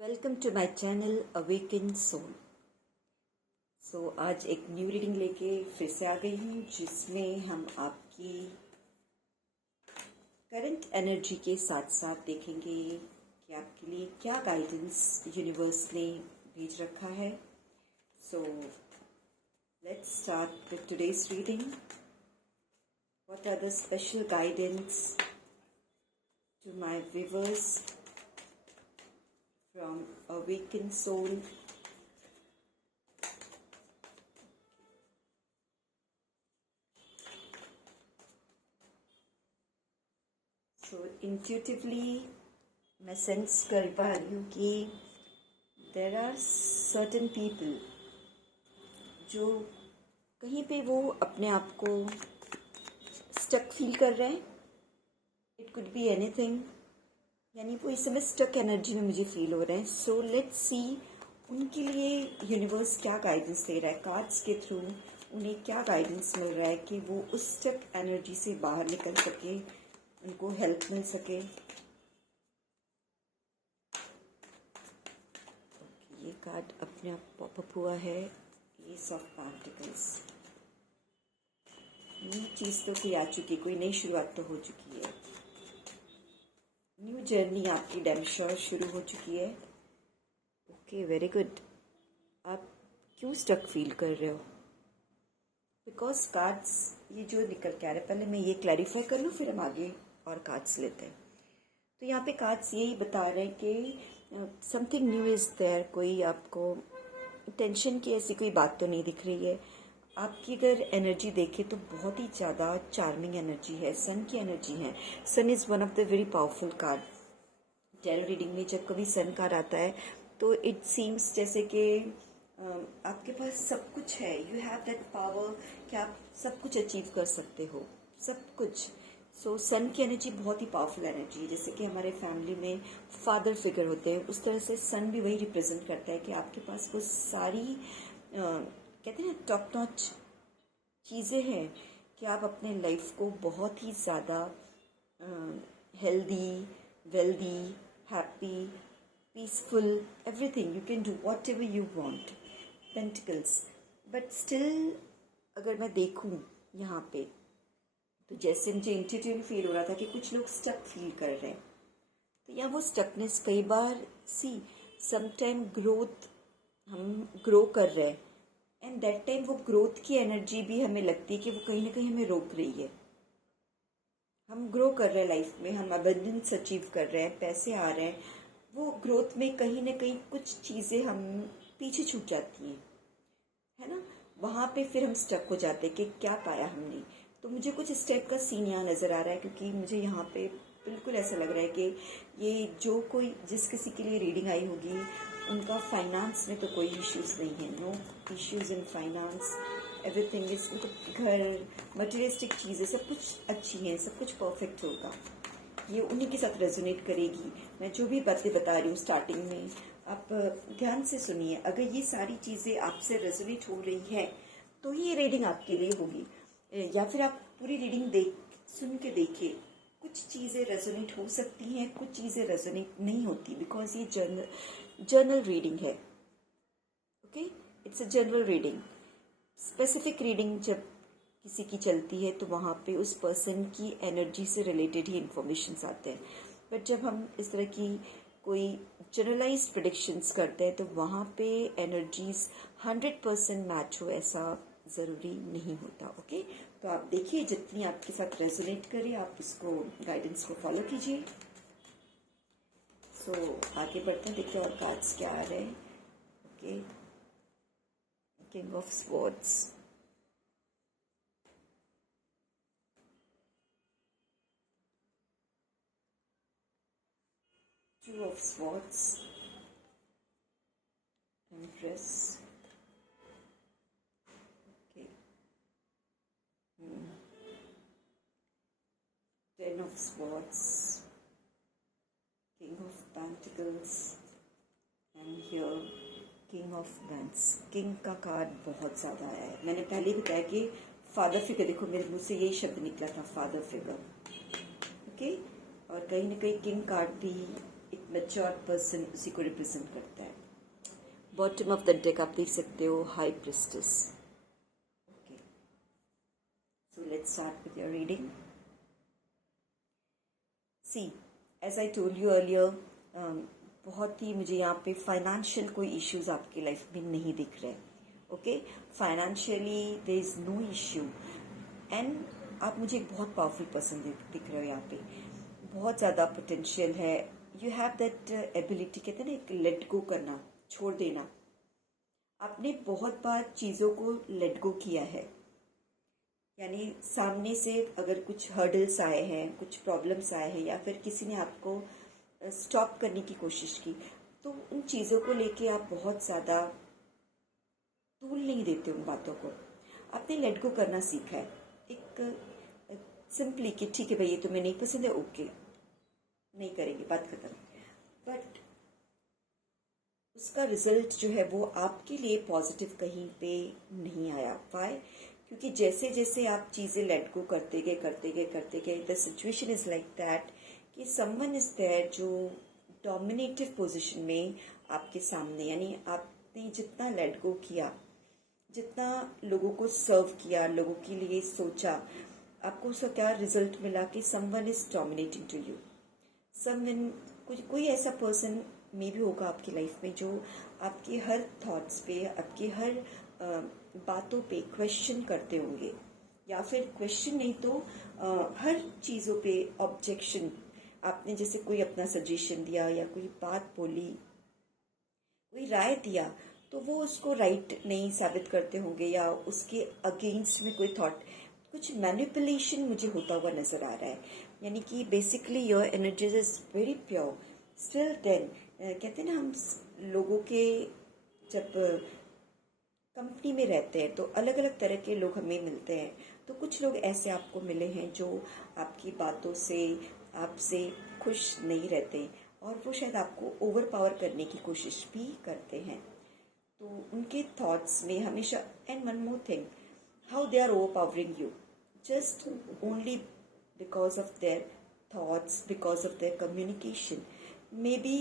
Welcome to my channel awaken soul. आज एक new reading लेके फिर से आ गई हूँ जिसमें हम आपकी करंट एनर्जी के साथ साथ देखेंगे कि आपके लिए क्या गाइडेंस यूनिवर्स ने भेज रखा है। So let's start with today's reading. What are the special guidance to my viewers from Awakened Soul? So intuitively मैं सेंस कर पा रही हूँ कि there are certain people जो कहीं पे वो अपने आप को स्टक फील कर रहे हैं। इट कुड बी एनीथिंग, यानी वो इस समय स्टक एनर्जी में मुझे फील हो रहे हैं। सो लेट्स सी उनके लिए यूनिवर्स क्या गाइडेंस दे रहा है, कार्ड्स के थ्रू उन्हें क्या गाइडेंस मिल रहा है कि वो उस स्टक एनर्जी से बाहर निकल सके, उनको हेल्प मिल सके। ये कार्ड अपने आप पॉपअप हुआ है, एस ऑफ पेंटिकल्स। न्यू चीज़ तो कोई आ चुकी, कोई नई शुरुआत तो हो चुकी है। न्यू जर्नी आपकी डैम श्योर शुरू हो चुकी है। Okay, very good. आप क्यों स्टक फील कर रहे हो? बिकॉज कार्ड्स ये जो निकल के आ रहे हैं, पहले मैं ये क्लैरिफाई कर लूँ फिर हम आगे और कार्ड्स लेते हैं। तो यहाँ पे कार्ड्स यही बता रहे हैं कि समथिंग न्यू इज़ देयर। कोई आपको टेंशन की ऐसी कोई बात तो नहीं दिख रही है। आपकी अगर एनर्जी देखें तो बहुत ही ज़्यादा चार्मिंग एनर्जी है, सन की एनर्जी है। Sun is one of the very powerful card. Tarot reading में जब कभी सन कार्ड आता है तो इट सीम्स जैसे कि आपके पास सब कुछ है, यू हैव दैट पावर कि आप सब कुछ अचीव कर सकते हो, सब कुछ। सो सन की एनर्जी बहुत ही पावरफुल एनर्जी है। जैसे कि हमारे फैमिली में फादर फिगर होते हैं, उस तरह से सन भी वही रिप्रेजेंट करता है कि आपके पास वो सारी कहते हैं टॉप नॉच चीज़ें हैं कि आप अपने लाइफ को बहुत ही ज़्यादा healthy, wealthy, happy, peaceful, everything you can do what ever you want. Pentacles. But still अगर मैं देखूं यहाँ पे तो जैसे मुझे इंट्यूटिवली फील हो रहा था कि कुछ लोग स्टक फील कर रहे हैं। तो यहाँ वो स्टकनेस कई बार समटाइम ग्रोथ, हम ग्रो कर रहे हैं एंड दैट टाइम वो ग्रोथ की एनर्जी भी हमें लगती है कि वो कहीं ना कहीं हमें रोक रही है। हम ग्रो कर रहे हैं लाइफ में, हम अबंडेंस अचीव कर रहे हैं, पैसे आ रहे हैं, वो ग्रोथ में कहीं ना कहीं कुछ चीज़ें हम पीछे छूट जाती हैं, है ना। वहाँ पे फिर हम स्टक हो जाते हैं कि क्या पाया हमने। तो मुझे कुछ इस टाइप का सीन यहाँ नज़र आ रहा है, क्योंकि मुझे यहाँ पे बिल्कुल ऐसा लग रहा है कि ये जो कोई जिस किसी के लिए रीडिंग आई होगी उनका फाइनेंस में तो कोई इश्यूज नहीं है, no issues in finance, everything is, मतलब घर, मटेरियलिस्टिक चीज़ें सब कुछ अच्छी हैं, सब कुछ परफेक्ट होगा। ये उन्हीं के साथ रेजोनेट करेगी। मैं जो भी बातें बता रही हूँ स्टार्टिंग में, आप ध्यान से सुनिए। अगर ये सारी चीज़ें आपसे रेजोनेट हो रही है तो ही ये रीडिंग आपके लिए होगी, या फिर आप पूरी रीडिंग सुन के देखिए। कुछ चीज़ें रेजोनेट हो सकती हैं, कुछ चीज़ें रेजोनेट नहीं होती, बिकॉज ये जर्नल रीडिंग है। Okay, it's a general reading. Specific reading जब किसी की चलती है तो वहाँ पे उस पर्सन की एनर्जी से रिलेटेड ही इंफॉर्मेशंस आते हैं। बट जब हम इस तरह की कोई जनरलाइज्ड प्रेडिक्शंस करते हैं तो वहाँ पे एनर्जीज 100% मैच हो ऐसा ज़रूरी नहीं होता। ओके, तो आप देखिए जितनी आपके साथ रेजोनेट करे आप इसको, गाइडेंस को फॉलो कीजिए। सो आगे बढ़ते हैं, देखिए और कार्ड्स क्या आ रहे हैं। Okay, king of swords, Two of Swords, Empress, okay, Ten of Swords, King of Pentacles, and here King of Wands. King का कार्ड बहुत ज़्यादा आया है। मैंने पहले भी बताया कि फादर फिगर, देखो मेरे मुँह से यही शब्द निकला था, फादर फिगर। ओके, और कहीं ना कहीं किंग कार्ड भी एक मैच्योर पर्सन उसी को रिप्रेजेंट करता है। बॉटम ऑफ द डेक आप देख सकते हो high priestess. Okay, so let's start with your reading. See, as I told you earlier, बहुत ही मुझे यहाँ पे फाइनेंशियल कोई इश्यूज आपकी लाइफ में नहीं दिख रहे। Okay, financially there is no issue and आप मुझे एक बहुत पावरफुल पर्सन दिख रहे हो यहाँ पे। बहुत ज़्यादा पोटेंशियल है। यू हैव दैट एबिलिटी, कहते हैं ना, एक लेट गो करना, छोड़ देना। आपने बहुत बार चीज़ों को लेट गो किया है, यानी सामने से अगर कुछ हर्डल्स आए हैं, कुछ प्रॉब्लम्स आए हैं, या फिर किसी ने आपको स्टॉप करने की कोशिश की, तो उन चीज़ों को लेके आप बहुत ज़्यादा तूल नहीं देते उन बातों को। आपने लेट गो करना सीखा है, एक सिंपली कि ठीक है भाई ये तुम्हें नहीं पसंद है, ओके नहीं करेंगे, बात खत्म। बट उसका रिजल्ट जो है वो आपके लिए पॉजिटिव कहीं पे नहीं आया। वाई? क्योंकि जैसे जैसे आप चीज़ें लेट गो करते गए the situation is like that कि समवन इज देयर जो डोमिनेटिव पोजीशन में आपके सामने, यानी आपने जितना लेट गो किया, जितना लोगों को सर्व किया, लोगों के लिए सोचा, आपको उसका क्या रिजल्ट मिला कि someone is dominating to you. Someone, कोई ऐसा पर्सन में भी होगा आपकी लाइफ में जो आपके हर थॉट्स पे, आपकी हर बातों पे क्वेश्चन करते होंगे, या फिर क्वेश्चन नहीं तो हर चीज़ों पे ऑब्जेक्शन। आपने जैसे कोई अपना सजेशन दिया या कोई बात बोली, कोई राय दिया, तो वो उसको राइट नहीं साबित करते होंगे, या उसके अगेंस्ट में कोई थॉट, कुछ मैनिपुलेशन मुझे होता हुआ नजर आ रहा है। यानी कि basically your energy is very pure still. Then कहते हैं ना, हम लोगों के जब कंपनी में रहते हैं तो अलग अलग तरह के लोग हमें मिलते हैं। तो कुछ लोग ऐसे आपको मिले हैं जो आपकी बातों से, आपसे खुश नहीं रहते, और वो शायद आपको ओवर पावर करने की कोशिश भी करते हैं। तो उनके थॉट्स में हमेशा, and one more thing, how they are overpowering you, just only because of their thoughts, because of their communication. Maybe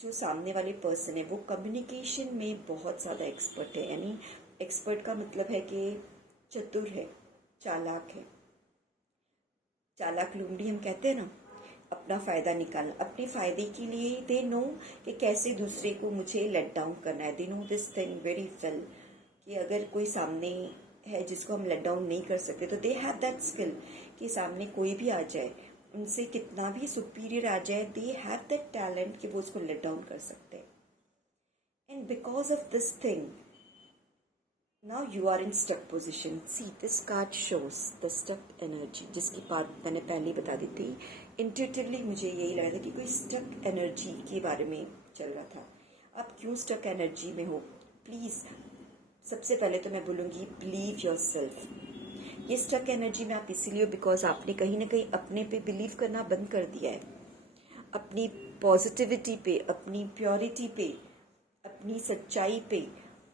जो सामने वाले पर्सन है वो कम्युनिकेशन में बहुत ज़्यादा एक्सपर्ट है, यानी एक्सपर्ट का मतलब है कि चतुर है, चालाक है। चालाक लुंडी हम कहते हैं ना, अपना फ़ायदा निकालना, अपने फ़ायदे के लिए। दे नो कि कैसे दूसरे को मुझे लेट डाउन करना है। They know this thing very well कि अगर कोई सामने है जिसको हम लेट डाउन नहीं कर सकते, तो दे हैव दैट स्किल कि सामने कोई भी आ जाए, उनसे कितना भी सुपीरियर आ जाए, दे हैव दैट टैलेंट कि वो उसको लेट डाउन कर सकते हैं। And because of this thing now you are in stuck position. See, this card shows the stuck energy, जिसकी बात मैंने पहले ही बता दी थी। इंट्यूटिवली मुझे यही लगा था कि कोई स्टक एनर्जी के बारे में चल रहा था। आप क्यों स्टक एनर्जी में हो? प्लीज़, सबसे पहले तो मैं बोलूँगी, बिलीव योर सेल्फ। ये स्टक एनर्जी में आप इसीलिए हो बिकॉज आपने कहीं ना कहीं अपने पे बिलीव करना बंद कर दिया है, अपनी पॉजिटिविटी पे, अपनी प्योरिटी पे, अपनी सच्चाई पे,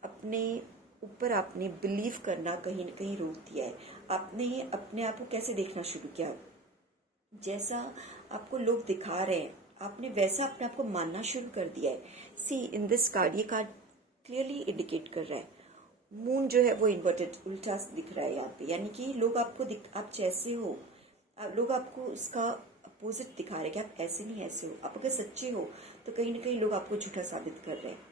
अपने ऊपर आपने बिलीव करना कहीं ना कहीं रोक दिया है। आपने अपने आप को कैसे देखना शुरू किया, जैसा आपको लोग दिखा रहे हैं आपने वैसा अपने आप को मानना शुरू कर दिया है। सी, इन दिस कार्ड, ये कार्ड क्लियरली इंडिकेट कर रहा है, मून जो है वो इन्वर्टेड, उल्टा दिख रहा है यहाँ पे। यानी कि लोग आपको आप जैसे हो, लोग आपको उसका अपोजिट दिखा रहे हैं कि आप ऐसे नहीं ऐसे हो। आप अगर सच्चे हो तो कहीं ना कहीं लोग आपको झूठा साबित कर रहे हैं।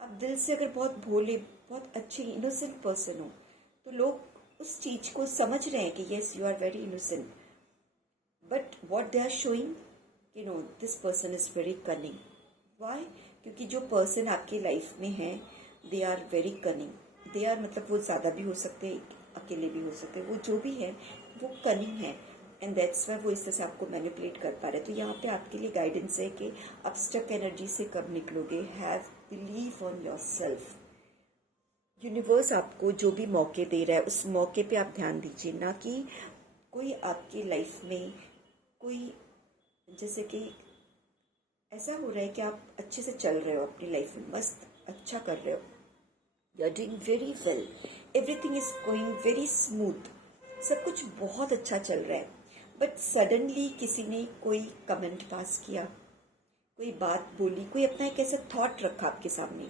आप दिल से अगर बहुत भोले, बहुत अच्छे इनोसेंट पर्सन हो, तो लोग उस चीज को समझ रहे हैं कि yes you are very innocent, but what they are showing कि no this person is very cunning. Why? क्योंकि जो पर्सन आपकी लाइफ में है they are very cunning. They are मतलब वो ज़्यादा भी हो सकते, अकेले भी हो सकते, वो जो भी है वो कनिंग है, एंड दैट्स वाई वो इस तरह से आपको मैनिपुलेट कर पा रहे हैं। तो यहाँ पे आपके लिए गाइडेंस है कि आप स्टक एनर्जी से कब निकलोगे। Have believe on your self. Universe आपको जो भी मौके दे रहा है उस मौके पे आप ध्यान दीजिए, ना कि कोई आपकी लाइफ में कोई, जैसे कि ऐसा हो रहा है कि आप अच्छे से चल रहे हो अपनी लाइफ में, मस्त अच्छा कर रहे हो, you are doing very well, everything is going very smooth, सब कुछ बहुत अच्छा चल रहा है। बट सडनली किसी ने कोई कमेंट पास किया, कोई बात बोली, कोई अपना एक ऐसा थॉट रखा आपके सामने,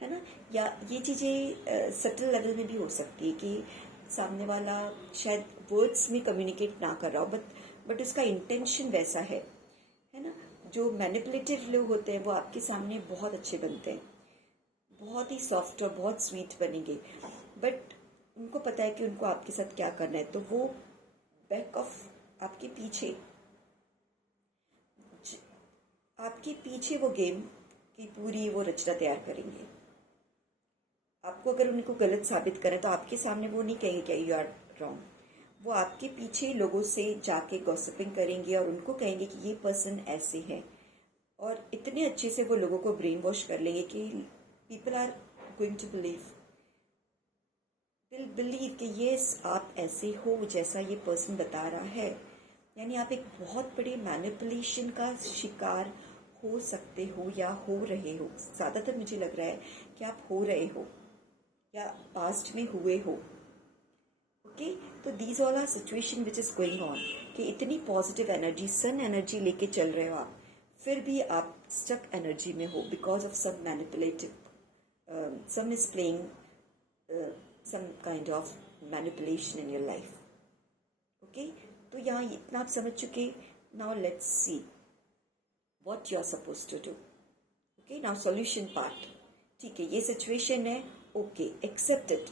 है ना। या ये चीज़ें सटल लेवल में भी हो सकती है कि सामने वाला शायद वर्ड्स में कम्युनिकेट ना कर रहा हो, बट उसका इंटेंशन वैसा है ना। जो मैनिपुलेटिव लोग होते हैं वो आपके सामने बहुत अच्छे बनते हैं, बहुत ही सॉफ्ट और बहुत स्वीट बनेंगे, बट उनको पता है कि उनको आपके साथ क्या करना है, तो वो बैक ऑफ आपके पीछे वो गेम की पूरी वो रचना तैयार करेंगे। आपको अगर उनको गलत साबित करें तो आपके सामने वो नहीं कहेंगे क्या यू आर रॉन्ग, वो आपके पीछे लोगों से जाके गॉसिपिंग करेंगे और उनको कहेंगे कि ये पर्सन ऐसे है, और इतने अच्छे से वो लोगों को ब्रेन वॉश कर लेंगे कि people are going to believe कि यस आप ऐसे हो जैसा ये पर्सन बता रहा है। यानी आप एक बहुत बड़े मैनिपुलेशन का शिकार हो सकते हो या हो रहे हो। ज़्यादातर मुझे लग रहा है कि आप हो रहे हो या पास्ट में हुए हो। ओके, तो these all are situation which is going on कि इतनी पॉजिटिव एनर्जी, सन एनर्जी लेके चल रहे हो आप, फिर भी आप स्टक एनर्जी में हो because of some manipulative, some is playing some kind of manipulation in your life. Okay, तो यहाँ इतना आप समझ चुके। now let's see what you are supposed to do. Okay, now solution part. ठीक है, ये सिचुएशन है, ओके एक्सेप्ट इट।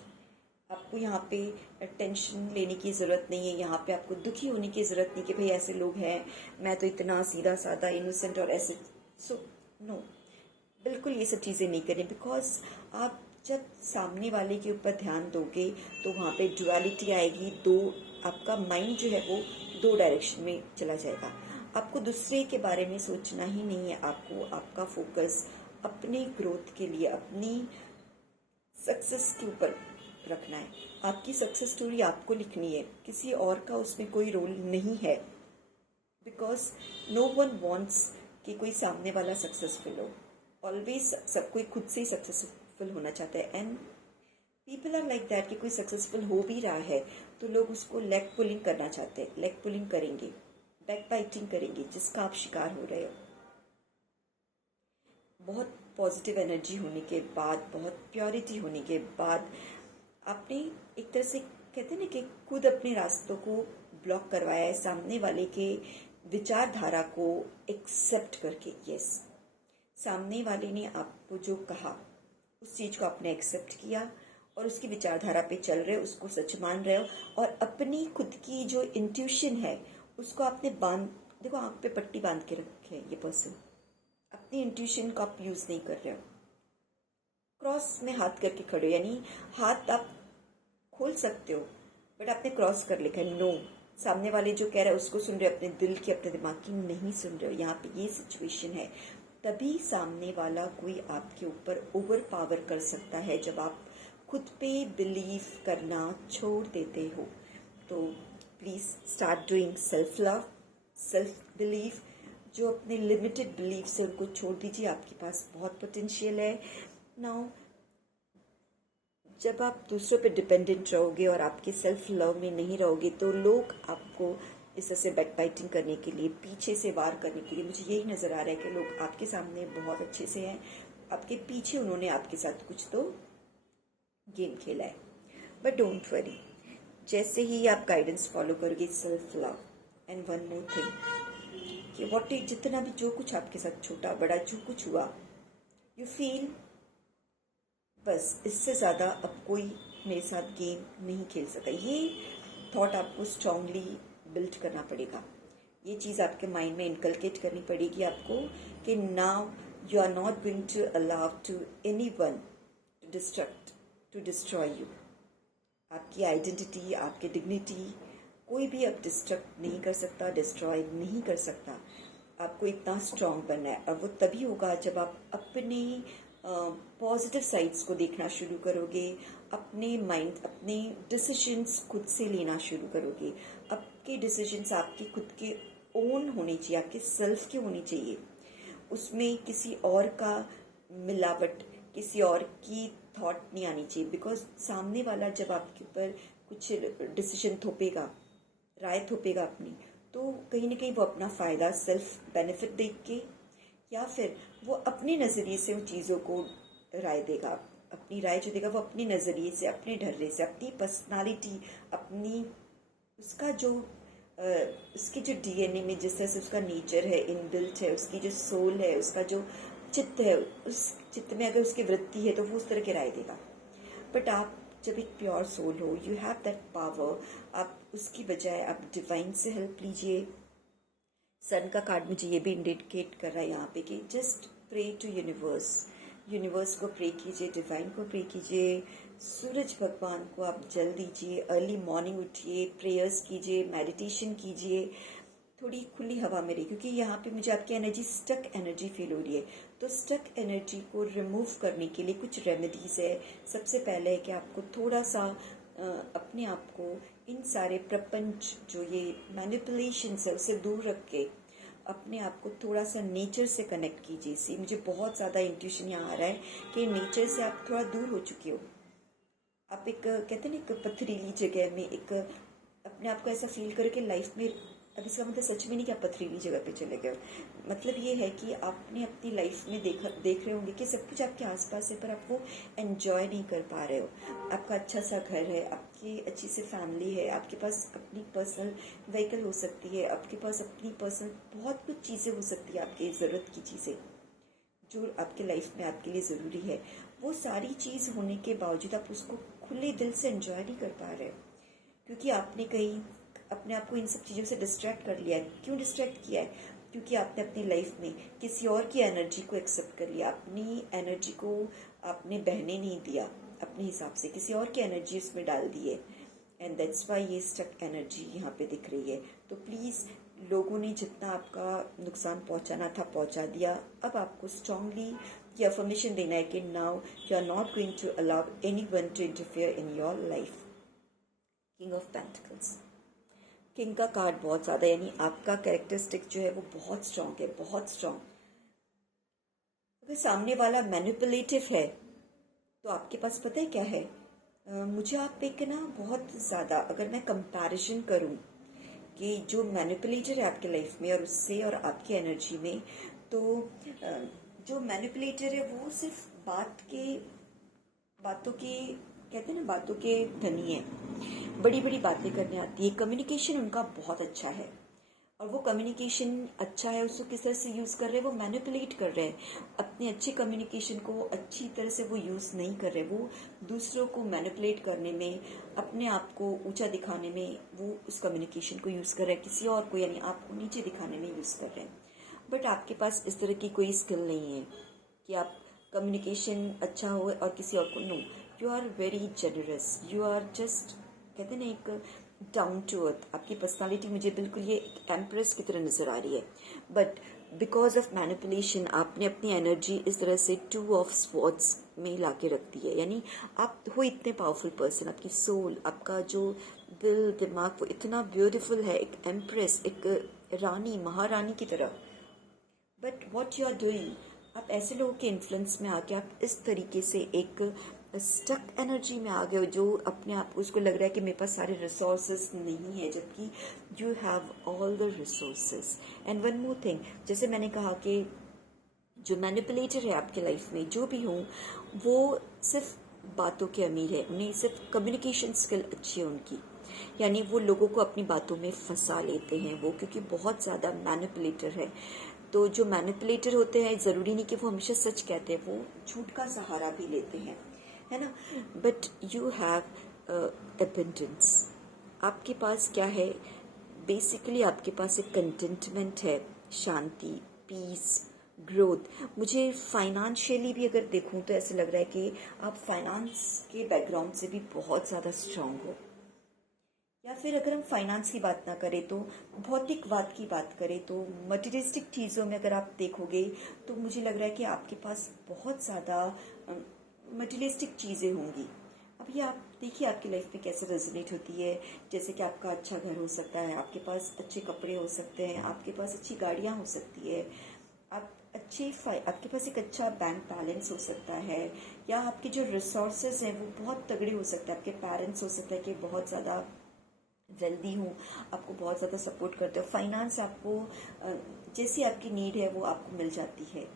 आपको यहाँ पे टेंशन लेने की ज़रूरत नहीं है, यहाँ पे आपको दुखी होने की ज़रूरत नहीं कि भाई ऐसे लोग हैं, मैं तो इतना सीधा साधा इनोसेंट और ऐसे। सो नो, बिल्कुल ये सब चीज़ें नहीं करें, बिकॉज आप जब सामने वाले के ऊपर ध्यान दोगे तो वहाँ पे डुअलिटी आएगी। आपका माइंड जो है वो दो डायरेक्शन में चला जाएगा। आपको दूसरे के बारे में सोचना ही नहीं है, आपको आपका फोकस अपने ग्रोथ के लिए, अपनी सक्सेस के ऊपर रखना है। आपकी सक्सेस स्टोरी आपको लिखनी है, किसी और का उसमें कोई रोल नहीं है, बिकॉज नो वन वॉन्ट्स कि कोई सामने वाला सक्सेसफुल हो। ऑलवेज सब कोई खुद से ही सक्सेसफुल होना चाहता है, and people are like that कि कोई सक्सेसफुल हो भी रहा है तो लोग उसको लेग पुलिंग करना चाहते हैं, लेग पुलिंग करेंगे, बैक बाइटिंग करेंगे, जिसका आप शिकार हो रहे हो। बहुत पॉजिटिव एनर्जी होने के बाद, बहुत प्योरिटी होने के बाद आपने एक तरह से कहते हैं ना कि खुद अपने रास्तों को ब्लॉक करवाया है, सामने वाले के विचारधारा को एक्सेप्ट करके। यस, सामने वाले ने आपको जो कहा उस चीज़ को आपने एक्सेप्ट किया और उसकी विचारधारा पे चल रहे हो, उसको सच मान रहे हो, और अपनी खुद की जो इंट्यूशन है उसको आपने देखो आंख पे पट्टी बांध के रखे है ये पर्सन, अपनी इंट्यूशन को आप यूज़ नहीं कर रहे हो। क्रॉस में हाथ करके खड़े हो, यानी हाथ आप खोल सकते हो बट आपने क्रॉस कर लिखा है। नो, सामने वाले जो कह रहा है उसको सुन रहे हो, अपने दिल की, अपने दिमाग की नहीं सुन रहे हो। यहाँ पे ये सिचुएशन है, तभी सामने वाला कोई आपके ऊपर ओवर पावर कर सकता है जब आप खुद पे बिलीव करना छोड़ देते हो। तो please start doing self love, self believe. जो अपने लिमिटेड बिलीव से उनको छोड़ दीजिए, आपके पास बहुत पोटेंशियल है। नाउ जब आप दूसरों पे डिपेंडेंट रहोगे और आपके सेल्फ लव में नहीं रहोगे तो लोग आपको इस तरह से बैक बाइटिंग करने के लिए, पीछे से वार करने के लिए, मुझे यही नज़र आ रहा है कि लोग आपके सामने बहुत अच्छे से हैं, आपके पीछे उन्होंने आपके साथ कुछ तो गेम खेला है। बट डोंट वरी, जैसे ही आप गाइडेंस फॉलो करोगे, self love, and one more thing कि व्हाट जितना भी जो कुछ आपके साथ छोटा बड़ा जो कुछ हुआ, यू फील बस इससे ज़्यादा अब कोई मेरे साथ गेम नहीं खेल सका। ये थॉट आपको स्ट्रांगली बिल्ड करना पड़ेगा, ये चीज़ आपके माइंड में इनकलकेट करनी पड़ेगी आपको कि now you are not going to allow to any one to destroy you. आपकी आइडेंटिटी, आपकी डिग्निटी कोई भी अब डिस्ट्रक्ट नहीं कर सकता, डिस्ट्रॉय नहीं कर सकता। आपको इतना स्ट्रांग बनना है, और वो तभी होगा जब आप अपने पॉजिटिव साइड्स को देखना शुरू करोगे, अपने माइंड, अपने डिसीजंस खुद से लेना शुरू करोगे। आपके डिसीजंस आपके खुद के ओन होने चाहिए, आपके सेल्फ के होने चाहिए, उसमें किसी और का मिलावट, किसी और की थॉट नहीं आनी चाहिए। बिकॉज सामने वाला जब आपके ऊपर कुछ डिसीजन थोपेगा, राय थोपेगा अपनी, तो कहीं ना कहीं वो अपना फ़ायदा, सेल्फ बेनिफिट देख के या फिर वो अपने नज़रिए से उन चीज़ों को राय देगा। अपनी राय जो देगा वो अपने नज़रिए से, अपने ढर्रे से, अपनी पर्सनालिटी, अपनी उसका जो उसके जो डीएनए में जिस तरह से उसका नेचर है, इनबिल्ट है, उसकी जो सोल है, उसका जो चित्त है, उस चित्त में अगर उसकी वृत्ति है तो वो उस तरह की राय देगा। बट आप जब एक प्योर सोल हो, यू हैव दैट पावर, आप उसकी बजाय आप डिवाइन से हेल्प लीजिए। सन का कार्ड मुझे ये भी इंडिकेट कर रहा है यहाँ पे कि just pray to universe, universe को प्रे कीजिए, डिवाइन को प्रे कीजिए, सूरज भगवान को आप जल दीजिए, अर्ली मॉर्निंग उठिए, प्रेयर्स कीजिए, मेडिटेशन कीजिए, थोड़ी खुली हवा में रहिए, क्योंकि यहाँ पे मुझे आपकी एनर्जी स्टक एनर्जी फील हो रही है। तो स्टक एनर्जी को रिमूव करने के लिए कुछ रेमेडीज़ है। सबसे पहले है कि आपको थोड़ा सा अपने आप को इन सारे प्रपंच जो ये मैनिपुलेशंस है उससे दूर रख के अपने आप को थोड़ा सा नेचर से कनेक्ट कीजिए। इसी मुझे बहुत ज़्यादा इंट्यूशन यहाँ आ रहा है कि नेचर से आप थोड़ा दूर हो चुके हो। आप एक कहते हैं ना, एक पथरीली जगह में एक अपने आप को ऐसा फील करके लाइफ में, अब इसका मतलब सच में नहीं कि आप पथरीली जगह पे चले गए, मतलब ये है कि आपने अपनी लाइफ में देख रहे होंगे कि सब कुछ आपके आसपास है पर आप वो एंजॉय नहीं कर पा रहे हो। आपका अच्छा सा घर है, आपकी अच्छी सी फैमिली है, आपके पास अपनी पर्सनल व्हीकल हो सकती है, आपके पास अपनी पर्सनल बहुत कुछ चीज़ें हो सकती है, आपकी ज़रूरत की चीज़ें जो आपके लाइफ में आपके लिए ज़रूरी है। वो सारी चीज़ होने के बावजूद आप उसको खुले दिल से एंजॉय नहीं कर पा रहे हो, क्योंकि आपने कहीं अपने आप को इन सब चीज़ों से डिस्ट्रैक्ट कर लिया है। क्यों डिस्ट्रैक्ट किया है? क्योंकि आपने अपनी लाइफ में किसी और की एनर्जी को एक्सेप्ट कर लिया, अपनी एनर्जी को आपने बहने नहीं दिया, अपने हिसाब से किसी और की एनर्जी उसमें डाल दी है, एंड दैट्स वाई ये स्टक एनर्जी यहाँ पे दिख रही है। तो प्लीज़, लोगों ने जितना आपका नुकसान पहुँचाना था पहुँचा दिया। अब आपको स्ट्रांगली ये अफर्मेशन देना है कि now you are not going to allow anyone to interfere in your life. King of pentacles, king का कार्ड बहुत ज़्यादा, यानी आपका कैरेक्टरिस्टिक जो है वो बहुत स्ट्रांग है, बहुत स्ट्रांग। अगर सामने वाला मैनिपुलेटिव है तो आपके पास पता है क्या है, मुझे आप पे ना बहुत ज़्यादा, अगर मैं कंपैरिजन करूं कि जो मैनिपुलेटर है आपके लाइफ में और उससे और आपकी एनर्जी में, तो जो मैनिपुलेटर है वो सिर्फ बातों के कहते हैं ना, बातों के धनी है, बड़ी बड़ी बातें करने आती है। कम्युनिकेशन उनका बहुत अच्छा है, और वो कम्युनिकेशन अच्छा है, उसको किस तरह से यूज़ कर रहे हैं, वो मैनिपुलेट कर रहे हैं। अपने अच्छे कम्युनिकेशन को अच्छी तरह से वो यूज़ नहीं कर रहे, वो दूसरों को मैनिपुलेट करने में, अपने आप को ऊंचा दिखाने में वो उस कम्युनिकेशन को यूज़ कर रहे हैं, किसी और को यानी आपको नीचे दिखाने में यूज़ कर रहे हैं। बट आपके पास इस तरह की कोई स्किल नहीं है कि आप कम्युनिकेशन अच्छा हो और किसी और को, no, you are very generous, you are just कहते हैं ना एक डाउन टू अर्थ। आपकी पर्सनालिटी मुझे बिल्कुल ये एक एम्प्रेस की तरह नज़र आ रही है, बट बिकॉज ऑफ मैनिपुलेशन आपने अपनी एनर्जी इस तरह से 2 ऑफ स्वॉर्ड्स में ला के रख दी है। यानी आप हो इतने पावरफुल पर्सन, आपकी सोल, आपका जो दिल दिमाग वो इतना ब्यूटीफुल है, एक एम्प्रेस, एक रानी, महारानी की तरह। But what you are doing, आप ऐसे लोगों के इन्फ्लुएंस में आके आप इस तरीके से एक स्टक एनर्जी में आ गए हो, जो अपने आप उसको लग रहा है कि मेरे पास सारे रिसोर्सेज नहीं है, जबकि you have all the resources. And one more thing, जैसे मैंने कहा कि जो मैनिपुलेटर है आपके लाइफ में जो भी हो, वो सिर्फ बातों के अमीर है, उन्हें सिर्फ कम्युनिकेशन स्किल अच्छी है उनकी, यानी वो लोगों को अपनी बातों में फंसा लेते हैं वो, क्योंकि बहुत ज़्यादा मैनिपुलेटर है। तो जो मैनिपुलेटर होते हैं ज़रूरी नहीं कि वो हमेशा सच कहते हैं, वो झूठ का सहारा भी लेते हैं, है ना। बट यू हैव एबंडेंस, आपके पास क्या है, बेसिकली आपके पास एक कंटेंटमेंट है, शांति, पीस, ग्रोथ। मुझे फाइनेंशियली भी अगर देखूं तो ऐसे लग रहा है कि आप फाइनेंस के बैकग्राउंड से भी बहुत ज़्यादा स्ट्रांग हो। या फिर अगर हम फाइनेंस की बात ना करें तो भौतिकवाद की बात करें तो मटेरियलिस्टिक चीज़ों में अगर आप देखोगे तो मुझे लग रहा है कि आपके पास बहुत ज़्यादा मटेरियलिस्टिक चीज़ें होंगी। अब ये आप देखिए आपकी लाइफ में कैसे रेजोनेट होती है, जैसे कि आपका अच्छा घर हो सकता है, आपके पास अच्छे कपड़े हो सकते हैं, आपके पास अच्छी गाड़ियाँ हो सकती है, आपके पास एक अच्छा बैंक बैलेंस हो सकता है, या आपके जो रिसोर्सेज हैं वो बहुत तगड़े हो सकते हैं, आपके पेरेंट्स हो सकता है कि बहुत ज़्यादा वेल्दी हो, आपको बहुत ज़्यादा सपोर्ट करते हो, फाइनेंस आपको जैसी आपकी नीड है वो आपको मिल जाती है।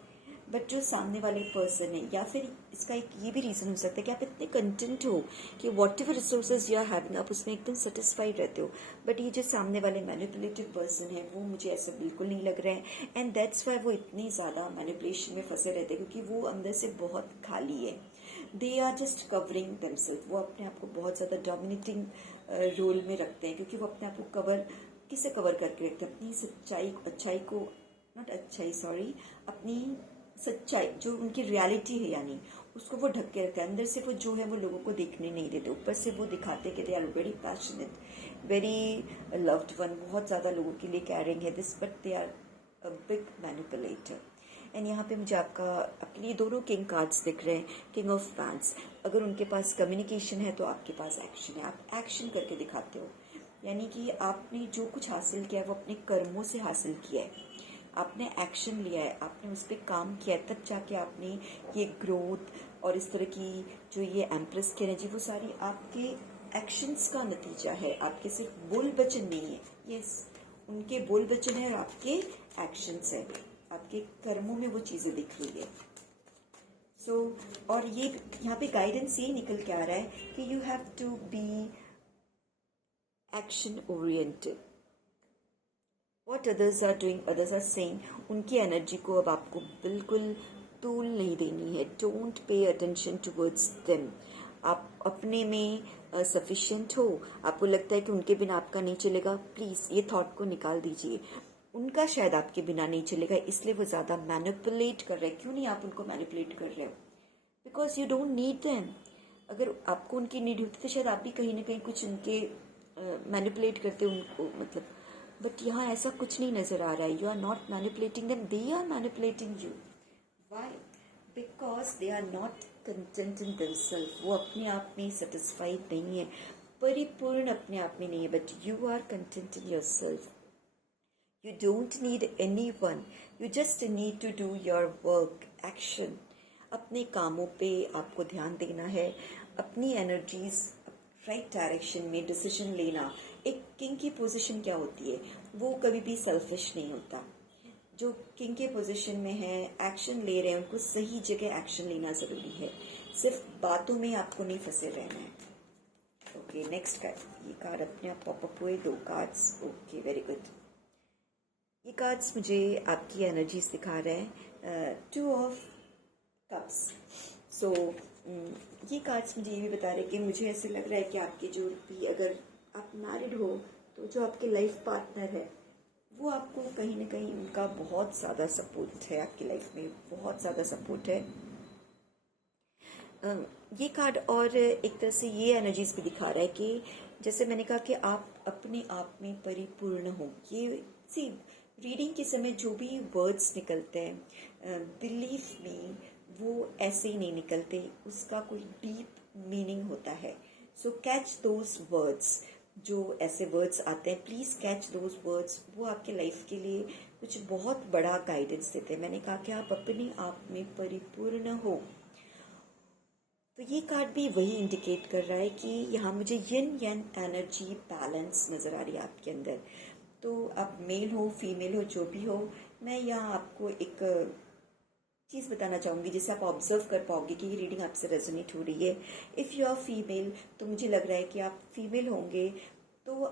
बट जो सामने वाले पर्सन है, या फिर इसका एक ये भी रीज़न हो सकता है कि आप इतने कंटेंट हो कि whatever resources you are having, आप उसमें एकदम सेटिस्फाइड रहते हो। बट ये जो सामने वाले मैनिपुलेटिव पर्सन है वो मुझे ऐसा बिल्कुल नहीं लग रहा है, एंड दैट्स वाई वो इतनी ज़्यादा मैनिपुलेशन में फंसे रहते हैं, क्योंकि वो अंदर से बहुत खाली है। They are just covering themselves, वो अपने आप को बहुत ज़्यादा डोमिनेटिंग रोल में रखते हैं, क्योंकि वो अपने आप को कवर किससे कवर करके रखते हैं, अपनी सच्चाई, अच्छाई को, नॉट अच्छाई सॉरी, अपनी सच्चाई जो उनकी रियलिटी है, यानी उसको वो ढक के रखते हैं। अंदर से वो जो है वो लोगों को देखने नहीं देते, ऊपर से वो दिखाते कि they are very passionate, very loved one, बहुत ज़्यादा लोगों के लिए कैरिंग है this, but they are a big manipulator. And यहाँ पे मुझे आपके लिए दोनों किंग कार्ड्स दिख रहे हैं, किंग ऑफ वैंड्स। अगर उनके पास कम्युनिकेशन है तो आपके पास एक्शन है, आप एक्शन करके दिखाते हो, यानी कि आपने जो कुछ हासिल किया है वो अपने कर्मों से हासिल किया है, आपने एक्शन लिया है, आपने उस पर काम किया है, तब जाके आपने ये ग्रोथ और इस तरह की जो ये एम्प्रेस की एनर्जी, वो सारी आपके एक्शंस का नतीजा है, आपके सिर्फ बोल वचन नहीं है। यस, उनके बोल वचन है और आपके एक्शंस है, आपके कर्मों में वो चीज़ें दिख रही है। और ये यहाँ पे गाइडेंस ये निकल के आ रहा है कि you have to be action oriented, what others are doing, others are saying, उनकी एनर्जी को अब आपको बिल्कुल तूल नहीं देनी है। Don't pay attention towards them. आप अपने में सफिशिएंट हो, आपको लगता है कि उनके बिना आपका नहीं चलेगा, प्लीज़ ये थॉट को निकाल दीजिए। उनका शायद आपके बिना नहीं चलेगा, इसलिए वो ज़्यादा मैनिपुलेट कर रहे हैं। क्यों नहीं आप उनको मैनिपुलेट कर रहे हो? Because you don't need them. अगर आपको उनकी नीड होती तो शायद आप भी कहीं ना कहीं कुछ उनके मैनिपुलेट करते उनको, मतलब, बट यहाँ ऐसा कुछ नहीं नजर आ रहा है। You are not manipulating them, they are manipulating you. Why? Because they are not content in themselves. वो अपने आप में सेटिस्फाइड नहीं है, परिपूर्ण अपने आप में नहीं है, but you are content in yourself. You don't need anyone. You just need to do your work, action. अपने कामों पे आपको ध्यान देना है, अपनी एनर्जीज राइट डायरेक्शन में डिसीजन लेना। एक किंग की पोजीशन क्या होती है? वो कभी भी सेल्फिश नहीं होता। जो किंग के पोजीशन में है, एक्शन ले रहे हैं, उनको सही जगह एक्शन लेना ज़रूरी है। सिर्फ बातों में आपको नहीं फंसे रहना है। Okay, next card. ये कार्ड अपने आप पॉपअप हुए, 2 कार्ड्स। Okay, very good. ये कार्ड्स मुझे आपकी एनर्जीज दिखा रहे हैं, 2 ऑफ कप्स। सो ये कार्ड्स मुझे ये भी बता रहे हैं कि मुझे ऐसे लग रहा है कि आपके जो भी, अगर आप मैरिड हो तो जो आपके लाइफ पार्टनर है वो आपको कहीं ना कहीं उनका बहुत ज़्यादा सपोर्ट है, आपकी लाइफ में बहुत ज़्यादा सपोर्ट है। ये कार्ड और एक तरह से ये एनर्जीज भी दिखा रहा है कि जैसे मैंने कहा कि आप अपने आप में परिपूर्ण हो। ये सी रीडिंग के समय जो भी वर्ड्स निकलते हैं, बिलीव मी, वो ऐसे ही नहीं निकलते, उसका कोई डीप मीनिंग होता है। सो कैच दोज वर्ड्स, जो ऐसे वर्ड्स आते हैं, प्लीज़ कैच दोज वर्ड्स। वो आपके लाइफ के लिए कुछ बहुत बड़ा गाइडेंस देते हैं। मैंने कहा कि आप अपने आप में परिपूर्ण हो, तो ये कार्ड भी वही इंडिकेट कर रहा है कि यहाँ मुझे यिन यंग एनर्जी बैलेंस नज़र आ रही है आपके अंदर। तो आप मेल हो फीमेल हो जो भी हो, मैं यहाँ आपको एक चीज़ बताना चाहूँगी जिसे आप ऑब्जर्व कर पाओगे कि ये रीडिंग आपसे रेजोनेट हो रही है। इफ़ यू आर फीमेल, तो मुझे लग रहा है कि आप फीमेल होंगे तो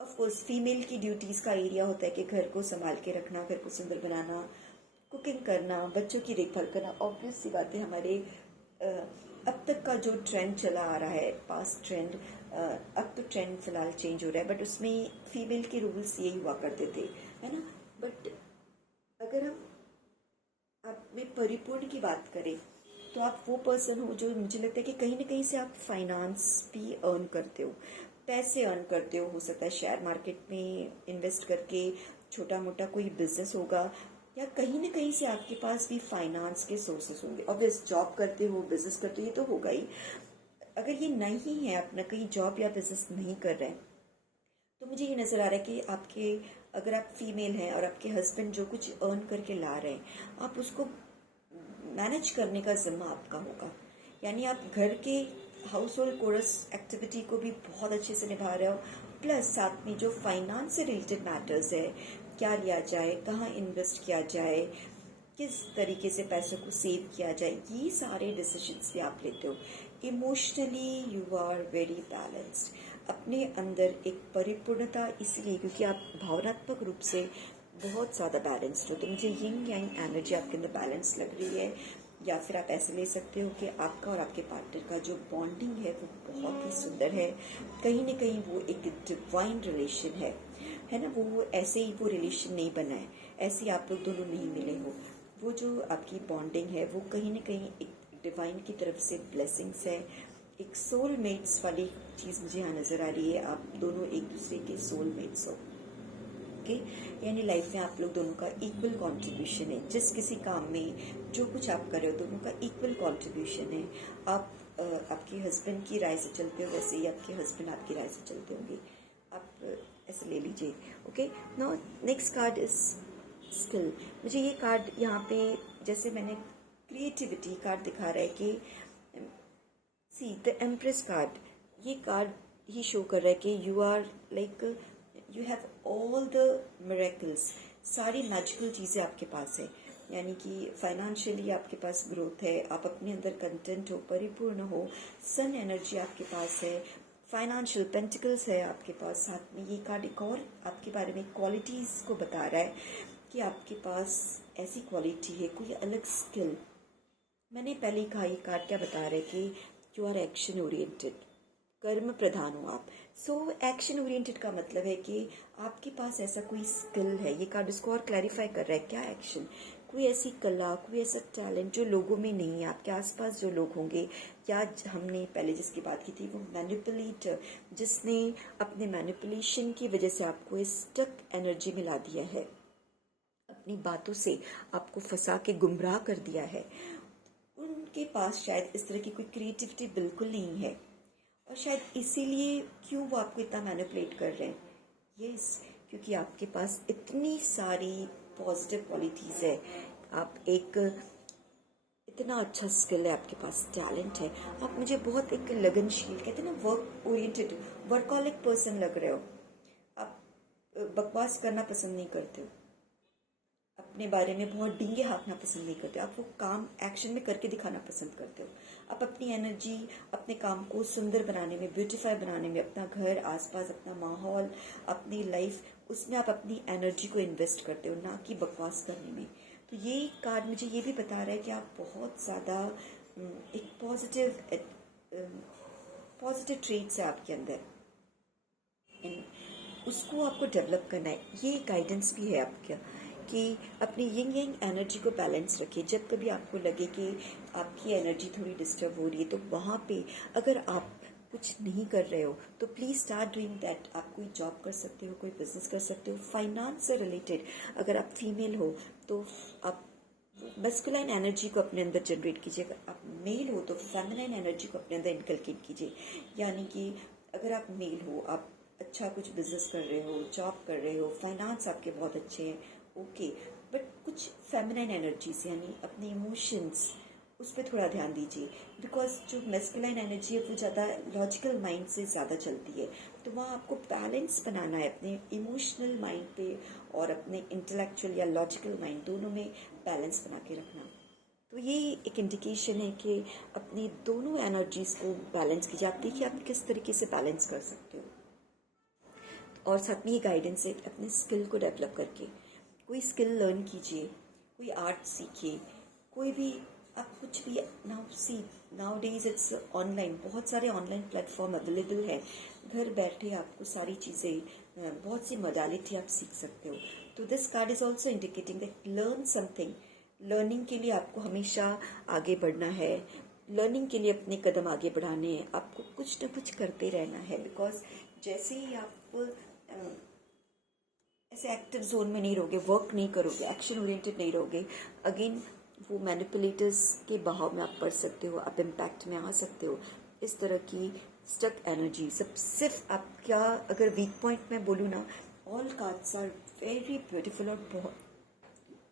ऑफ कोर्स फीमेल की ड्यूटीज़ का एरिया होता है कि घर को संभाल के रखना, घर को सुंदर बनाना, कुकिंग करना, बच्चों की देखभाल करना। ऑब्वियस सी बात है, हमारे अब तक का जो ट्रेंड चला आ रहा है, पास्ट ट्रेंड, अब तो ट्रेंड फिलहाल चेंज हो रहा है, बट उसमें फीमेल के रूल्स यही हुआ करते थे, है ना। बट अगर हम आप में परिपूर्ण की बात करें तो आप वो पर्सन हो जो मुझे लगता है कि कहीं ना कहीं से आप फाइनेंस भी अर्न करते हो, पैसे अर्न करते हो सकता है शेयर मार्केट में इन्वेस्ट करके, छोटा मोटा कोई बिजनेस होगा, या कहीं ना कहीं से आपके पास भी फाइनेंस के सोर्सेस होंगे। ऑब्वियस जॉब करते हो, बिजनेस करते हो, ये तो होगा ही। अगर ये नहीं है, अपना कहीं जॉब या बिजनेस नहीं कर रहे हैं, तो मुझे ये नज़र आ रहा है कि आपके, अगर आप फीमेल हैं और आपके हस्बैंड जो कुछ अर्न करके ला रहे हैं, आप उसको मैनेज करने का जिम्मा आपका होगा। यानी आप घर के हाउस होल्ड कोरस एक्टिविटी को भी बहुत अच्छे से निभा रहे हो, प्लस साथ में जो फाइनेंस से रिलेटेड मैटर्स है, क्या लिया जाए, कहाँ इन्वेस्ट किया जाए, किस तरीके से पैसों को सेव किया जाए, ये सारे डिसीजंस भी आप लेते हो। Emotionally you are very balanced, अपने अंदर एक परिपूर्णता इसलिए क्योंकि आप भावनात्मक रूप से बहुत ज़्यादा बैलेंस्ड हो। तो मुझे यिंग यांग एनर्जी आपके अंदर बैलेंस लग रही है। या फिर आप ऐसे ले सकते हो कि आपका और आपके पार्टनर का जो बॉन्डिंग है वो बहुत ही सुंदर है, कहीं ना कहीं वो एक डिवाइन रिलेशन है ना। वो ऐसे ही वो रिलेशन नहीं बना है, ऐसे ही आप लोग दोनों नहीं मिले हो। वो जो आपकी बॉन्डिंग है वो कहीं ना कहीं एक डिवाइन की तरफ से ब्लेसिंग्स है, एक सोलमेट्स वाली चीज़ मुझे यहाँ नज़र आ रही है। आप दोनों एक दूसरे के सोलमेट्स हो, ओके। यानी लाइफ में आप लोग दोनों का इक्वल कंट्रीब्यूशन है, जिस किसी काम में जो कुछ आप कर रहे हो दोनों का इक्वल कंट्रीब्यूशन है। आप आपके हस्बैंड की राय से चलते हो, वैसे ही आपके हस्बैंड आपकी राय से चलते होंगे। आप ऐसे ले लीजिए, okay. Now next card is skill. मुझे ये कार्ड यहाँ पे जैसे मैंने क्रिएटिविटी कार्ड दिखा रहा है कि सी द एम्प्रेस कार्ड, ये कार्ड ही शो कर रहा है कि you are like you have all the miracles, सारी मैजिकल चीज़ें आपके पास है। यानी कि फाइनेंशियली आपके पास ग्रोथ है, आप अपने अंदर कंटेंट हो, परिपूर्ण हो, सन एनर्जी आपके पास है, फाइनेंशियल पेंटिकल्स है आपके पास। साथ में ये कार्ड एक और आपके बारे में क्वालिटीज़ को बता रहा है कि आपके पास ऐसी क्वालिटी है, कोई अलग स्किल। मैंने पहले कहा ये कार्ड क्या बता रहा है कि यू आर एक्शन ओरिएंटेड, कर्म प्रधान हो आप। सो एक्शन ओरिएंटेड का मतलब है कि आपके पास ऐसा कोई स्किल है। ये कार्ड उसको और क्लैरिफाई कर रहा है, क्या एक्शन, कोई ऐसी कला, कोई ऐसा टैलेंट जो लोगों में नहीं है। आपके आसपास जो लोग होंगे, या हमने पहले जिसकी बात की थी वो मैनिपुलेटर, जिसने अपने मैनिपुलेशन की वजह से आपको इस स्टक एनर्जी में ला दिया है, अपनी बातों से आपको फंसा के गुमराह कर दिया है। उनके पास शायद इस तरह की कोई क्रिएटिविटी बिल्कुल नहीं है, और शायद इसीलिए क्यों वो आपको इतना मैनिपुलेट कर रहे हैं। यस, क्योंकि आपके पास इतनी सारी पॉजिटिव क्वालिटीज़ है, आप एक इतना अच्छा स्किल है, आपके पास टैलेंट है, आप मुझे बहुत एक लगनशील, कहते हैं ना वर्क ओरिएंटेड, वर्कॉलिक पर्सन लग रहे हो। आप बकवास करना पसंद नहीं करते हो, अपने बारे में बहुत डींगे हाँकना पसंद नहीं करते, आप वो काम एक्शन में करके दिखाना पसंद करते हो। आप अपनी एनर्जी अपने काम को सुंदर बनाने में, ब्यूटीफाई बनाने में, अपना घर, आसपास, अपना माहौल, अपनी लाइफ, उसमें आप अपनी एनर्जी को इन्वेस्ट करते हो, ना कि बकवास करने में। तो ये कार्ड मुझे ये भी बता रहा है कि आप बहुत ज़्यादा एक पॉजिटिव ट्रेट्स है आपके अंदर, उसको आपको डेवलप करना है। ये गाइडेंस भी है आपका कि अपनी यिंग यांग एनर्जी को बैलेंस रखिए। जब कभी आपको लगे कि आपकी एनर्जी थोड़ी डिस्टर्ब हो रही है, तो वहाँ पे अगर आप कुछ नहीं कर रहे हो तो प्लीज़ स्टार्ट डूइंग दैट। आप कोई जॉब कर सकते हो, कोई बिजनेस कर सकते हो, फाइनेंस से रिलेटेड। अगर आप फीमेल हो तो आप मस्कुलाइन एनर्जी को अपने अंदर जनरेट कीजिए, अगर आप मेल हो तो फेमिनाइन एनर्जी को अपने अंदर इनकलकेट कीजिए। यानी कि अगर आप मेल हो, आप अच्छा कुछ बिजनेस कर रहे हो, जॉब कर रहे हो, फाइनेंस आपके बहुत अच्छे हैं, ओके, बट कुछ फेमिनाइन एनर्जीज यानी अपने इमोशंस, उस पर थोड़ा ध्यान दीजिए। बिकॉज जो मैस्कुलाइन एनर्जी है वो ज़्यादा लॉजिकल माइंड से ज़्यादा चलती है, तो वहाँ आपको बैलेंस बनाना है अपने इमोशनल माइंड पे और अपने इंटेलेक्चुअल या लॉजिकल माइंड, दोनों में बैलेंस बना के रखना। तो ये एक इंडिकेशन है कि अपनी दोनों एनर्जीज को बैलेंस कीजिए। आप देखिए आप किस तरीके से बैलेंस कर सकते हो। और साथ में ये गाइडेंस है अपने स्किल को डेवलप करके, कोई स्किल लर्न कीजिए, कोई आर्ट सीखिए, कोई भी आप कुछ भी। नाउ डेज इट्स ऑनलाइन, बहुत सारे ऑनलाइन प्लेटफॉर्म अवेलेबल है, घर बैठे आपको सारी चीज़ें, बहुत सी मोडालिटी आप सीख सकते हो। तो this card is also indicating that learn something. Learning के लिए आपको हमेशा आगे बढ़ना है, लर्निंग के लिए अपने कदम आगे बढ़ाने हैं, आपको कुछ ना कुछ करते रहना है। बिकॉज जैसे ही आप ऐसे एक्टिव जोन में नहीं रहोगे, वर्क नहीं करोगे, एक्शन ओरिएंटेड नहीं रहोगे, अगेन वो मैनिपुलेटर्स के बहाव में आप पड़ सकते हो, आप इम्पैक्ट में आ सकते हो। इस तरह की स्टक एनर्जी सब सिर्फ आपका, अगर वीक पॉइंट में बोलूँ ना, all cards are very beautiful और बहुत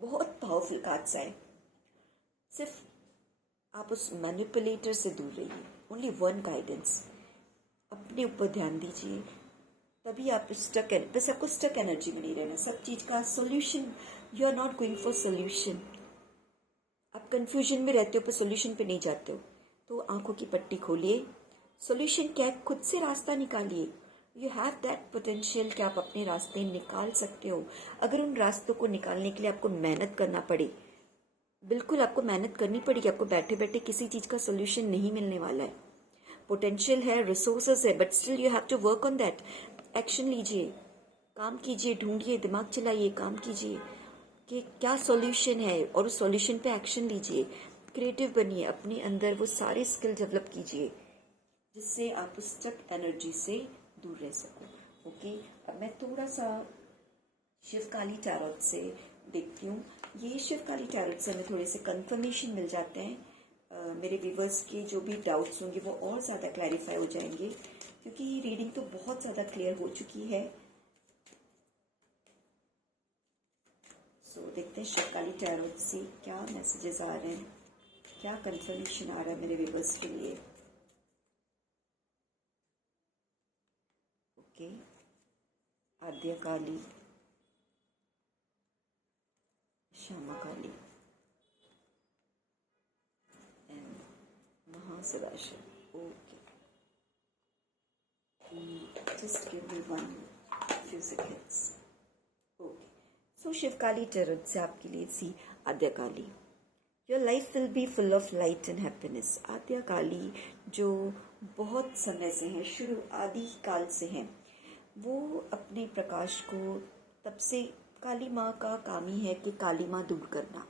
बहुत पावरफुल कार्ड्स आए। सिर्फ आप उस मैनिपुलेटर से दूर रहिए। ओनली वन गाइडेंस, अपने ऊपर ध्यान दीजिए, तभी आप स्टक है, बस आपको स्टक एनर्जी में नहीं रहना। सब चीज़ का solution, you are not going for solution. आप कंफ्यूजन में रहते हो पर सोल्यूशन पे नहीं जाते हो। तो आंखों की पट्टी खोलिए, सोल्यूशन क्या है, खुद से रास्ता निकालिए। यू हैव दैट पोटेंशियल कि आप अपने रास्ते निकाल सकते हो। अगर उन रास्तों को निकालने के लिए आपको मेहनत करना पड़े, बिल्कुल आपको मेहनत करनी पड़ेगी। आपको बैठे बैठे किसी चीज़ का सोल्यूशन नहीं मिलने वाला है। पोटेंशियल है, रिसोर्सेज है, but still you have to work on that. Action लीजिए, काम कीजिए, ढूंढिए, दिमाग चलाइए, काम कीजिए कि क्या सॉल्यूशन है और उस सॉल्यूशन पे एक्शन लीजिए। क्रिएटिव बनिए, अपने अंदर वो सारे स्किल डेवलप कीजिए जिससे आप उस स्टक एनर्जी से दूर रह सको। ओके, अब मैं थोड़ा सा शिवकाली टैरोट से देखती हूँ। ये शिवकाली टैरोट से हमें थोड़े से कंफर्मेशन मिल जाते हैं। मेरे व्यूवर्स के जो भी डाउट्स होंगे वो और ज़्यादा क्लैरिफाई हो जाएंगे, क्योंकि ये रीडिंग तो बहुत ज़्यादा क्लियर हो चुकी है। देखते हैं शिवकाली टैरोट से क्या मैसेजेस आ रहे हैं, क्या कंफर्मेशन आ रहा है मेरे व्यूवर्स के लिए। Okay, Adyakali, Shyamakali and Mahasadashiv. Okay, just give me one few seconds. Okay, so Shivkali tarot से आपके लिए see Adyakali. Your life will be full of light and happiness. Adyakali जो बहुत समय से हैं, शुरू आदि काल से हैं, वो अपने प्रकाश को, तब से काली माँ का काम ही है कि काली माँ दूर करना।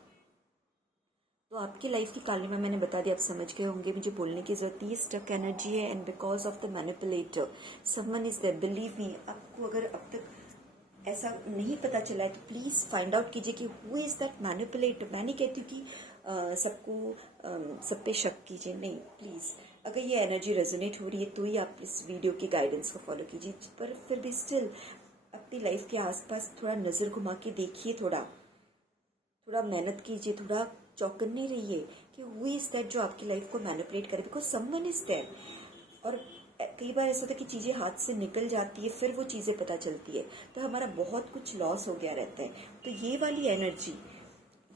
तो आपकी लाइफ की काली माँ मैंने बता दिया, आप समझ गए होंगे, मुझे बोलने की जरूरत नहीं। स्टक एनर्जी है and because of the manipulator someone is there. Believe me, आपको अगर अब तक ऐसा नहीं पता चला है तो प्लीज़ फाइंड आउट कीजिए कि हु इज़ दैट मैनिपुलेटर। मैं नहीं कहती हूँ कि सबको सब पे शक कीजिए, नहीं, प्लीज़ अगर ये एनर्जी रेजोनेट हो रही है तो ही आप इस वीडियो की गाइडेंस को फॉलो कीजिए। पर फिर भी स्टिल अपनी लाइफ के आसपास थोड़ा नज़र घुमा के देखिए, थोड़ा मेहनत कीजिए, थोड़ा चौकन्ने रहिए कि हु इज़ दैट जो आपकी लाइफ को मैनिपुलेट करे, बिकॉज समवन इज़ देयर। और कई बार ऐसा होता है कि चीज़ें हाथ से निकल जाती है, फिर वो चीज़ें पता चलती है, तो हमारा बहुत कुछ लॉस हो गया रहता है। तो ये वाली एनर्जी,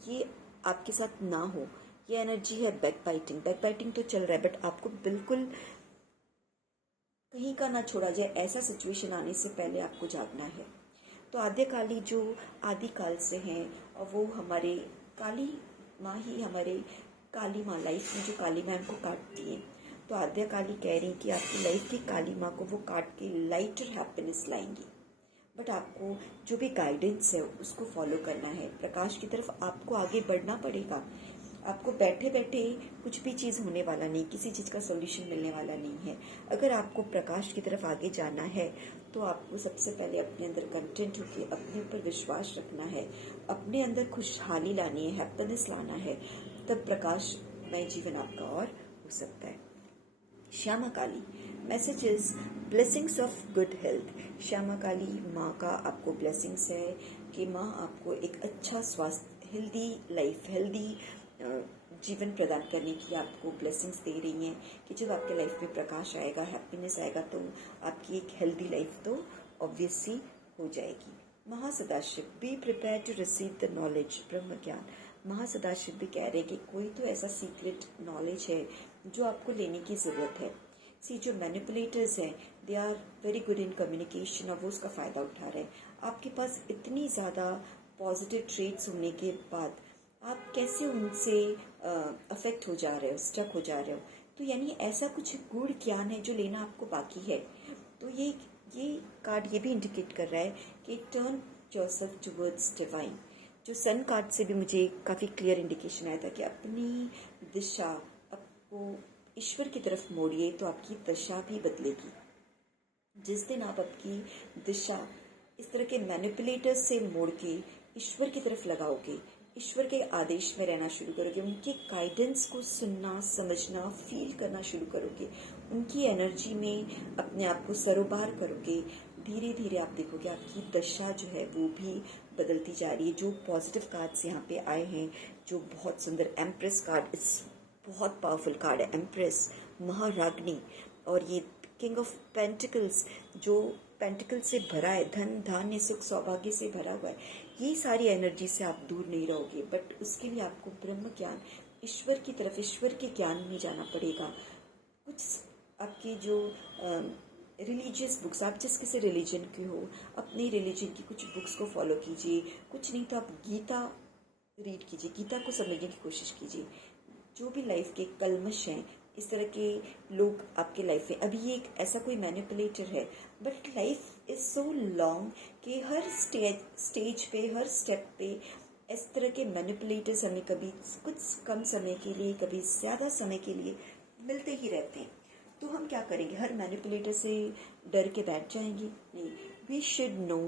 ये आपके साथ ना हो। ये एनर्जी है बैक बाइटिंग तो चल रहा है, बट आपको बिल्कुल कहीं का ना छोड़ा जाए, ऐसा सिचुएशन आने से पहले आपको जागना है। तो आद्यकाली जो आदिकाल से हैं, और वो हमारे काली माँ ही, हमारे काली माँ लाइफ में जो काली माँ हमको काटती है, तो आद्यकाली कह रही कि आपकी लाइफ की काली माँ को वो काट के लाइटर हैप्पीनेस लाएंगी। बट आपको जो भी गाइडेंस है उसको फॉलो करना है, प्रकाश की तरफ आपको आगे बढ़ना पड़ेगा। आपको बैठे बैठे कुछ भी चीज़ होने वाला नहीं, किसी चीज़ का सॉल्यूशन मिलने वाला नहीं है। अगर आपको प्रकाश की तरफ आगे जाना है तो आपको सबसे पहले अपने अंदर कंटेंट होकर अपने ऊपर विश्वास रखना है, अपने अंदर खुशहाली लानी है, हैप्पीनेस लाना है, तब प्रकाशमय जीवन आपका और हो सकता है। Shyama Kali message is blessings of good health. Shyama Kali माँ का आपको ब्लेसिंग्स है कि माँ आपको एक अच्छा स्वास्थ्य, हेल्दी लाइफ, हेल्दी जीवन प्रदान करने की आपको ब्लेसिंग्स दे रही हैं कि जब आपके लाइफ में प्रकाश आएगा, हैप्पीनेस आएगा, तो आपकी एक हेल्दी लाइफ तो ऑब्वियसली हो जाएगी। Mahasadashiv, be prepare to receive the knowledge, ब्रह्म ज्ञान। महासदाशिव भी कह रहे हैं कि कोई तो ऐसा सीक्रेट नॉलेज है जो आपको लेने की ज़रूरत है। सी, जो मैनिपुलेटर्स हैं they are very good in communication, और वो उसका फ़ायदा उठा रहे हैं। आपके पास इतनी ज़्यादा पॉजिटिव ट्रेट्स होने के बाद आप कैसे उनसे अफेक्ट हो जा रहे हो, स्टक हो जा रहे हो। तो यानी ऐसा कुछ गूढ़ ज्ञान है जो लेना आपको बाकी है। तो ये कार्ड ये भी इंडिकेट कर रहा है कि टर्न योरसेल्फ टुवर्ड्स डिवाइन। जो सन कार्ड से भी मुझे काफ़ी क्लियर इंडिकेशन आया था कि अपनी दिशा आपको ईश्वर की तरफ मोड़िए तो आपकी दशा भी बदलेगी। जिस दिन आप अपनी दिशा इस तरह के मैनिपुलेटर्स से मोड़ के ईश्वर की तरफ लगाओगे, ईश्वर के आदेश में रहना शुरू करोगे, उनके गाइडेंस को सुनना, समझना, फील करना शुरू करोगे, उनकी एनर्जी में अपने आप को सरोबार करोगे, धीरे धीरे आप देखोगे आपकी दशा जो है वो भी बदलती जा रही है। जो पॉजिटिव कार्ड्स यहाँ पे आए हैं, जो बहुत सुंदर एम्प्रेस कार्ड, इट्स बहुत पावरफुल कार्ड है, एम्प्रेस, महाराग्नी, और ये किंग ऑफ पेंटिकल्स जो पेंटिकल से भरा है, धन धान्य सुख सौभाग्य से भरा हुआ है। ये सारी एनर्जी से आप दूर नहीं रहोगे, बट उसके लिए आपको ब्रह्म ज्ञान, ईश्वर की तरफ, ईश्वर के ज्ञान में जाना पड़ेगा। कुछ आपकी जो रिलीजियस बुक्स, आप जिस किसी रिलीजन के हो, अपनी रिलीजन की कुछ बुक्स को फॉलो कीजिए। कुछ नहीं तो आप गीता रीड कीजिए, गीता को समझने की कोशिश कीजिए। जो भी लाइफ के कलमश हैं, इस तरह के लोग आपके लाइफ में, अभी ये एक ऐसा कोई मैनिपुलेटर है, but life is so long कि हर स्टेज पे, हर स्टेप पे इस तरह के मैनिपुलेटर्स हमें कभी कुछ कम समय के लिए, कभी ज़्यादा समय के लिए मिलते ही रहते हैं। तो हम क्या करेंगे, हर मैनिपुलेटर से डर के बैठ जाएंगे? नहीं, we should know,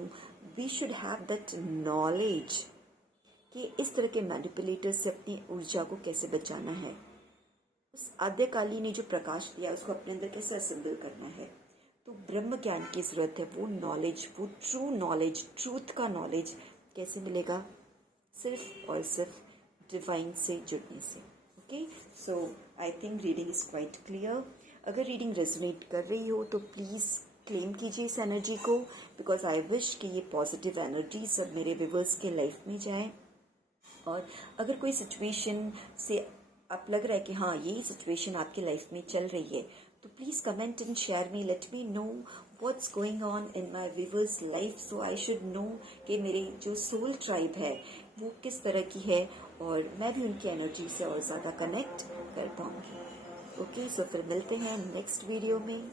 we should have that knowledge कि इस तरह के मैनिपुलेटर से अपनी ऊर्जा को कैसे बचाना है, उस आद्यकाली ने जो प्रकाश दिया उसको अपने अंदर कैसे असेंबल करना है। तो ब्रह्म ज्ञान की ज़रूरत है, वो नॉलेज, वो ट्रू नॉलेज, ट्रूथ का नॉलेज कैसे मिलेगा? सिर्फ और सिर्फ डिवाइन से जुड़ने से। Okay, so I think reading is quite clear. अगर रीडिंग रेजोनेट कर रही हो तो प्लीज़ क्लेम कीजिए इस एनर्जी को, बिकॉज आई विश कि ये पॉजिटिव एनर्जी सब मेरे व्यूअर्स के लाइफ में जाए। और अगर कोई सिचुएशन से आप लग रहा है कि हाँ यही सिचुएशन आपकी लाइफ में चल रही है, तो please comment and share me, let me know what's going on in my viewers life, so I should know कि मेरी जो सोल ट्राइब है वो किस तरह की है, और मैं भी उनकी एनर्जी से और ज़्यादा कनेक्ट कर पाऊँगी। ओके, सो फिर मिलते हैं नेक्स्ट वीडियो में।